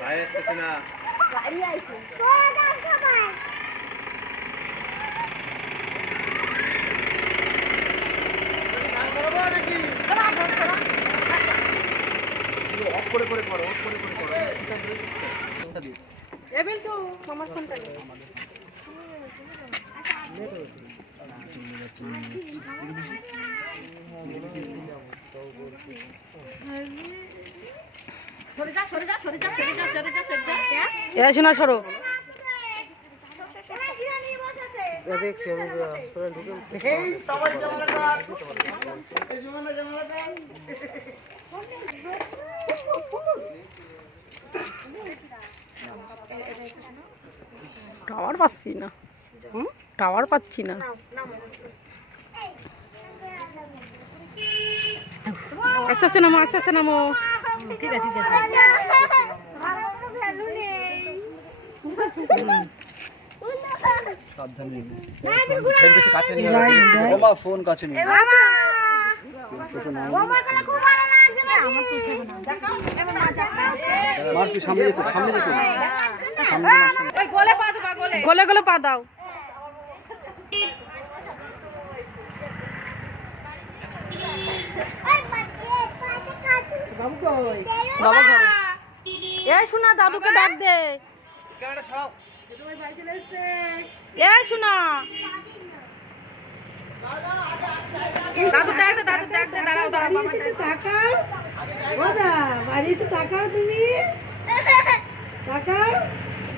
ভাই আসতেছে না অফ করে করে করো অফ করে করে করো ওটা দিও এবিল তো মামার ফোনটা। সরে যা সরে যা সরে যা সরে যা সরে যা সরে যা এ শোনা সরো। দেখছি টাওয়ার পাচ্ছি না। টাওয়ার পাচ্ছি না। আস্তে আস্তে নামো আস্তে আস্তে নামো। ঠিক আছে ঠিক আছে। সাবধানে। ফোন কিছু কাছে নিয়ে সামনে যেত যেত। গলে গলে পা দাও। বাবা ঘরে। এ শোনা দাদুকে ডাক দে। এ শোনা। দাদু ডাক দে দাদু ডাক দে দাঁড়াও দাঁড়াও তাকাও। ও বাড়ি এসে তাকাও তুমি। তাকাও।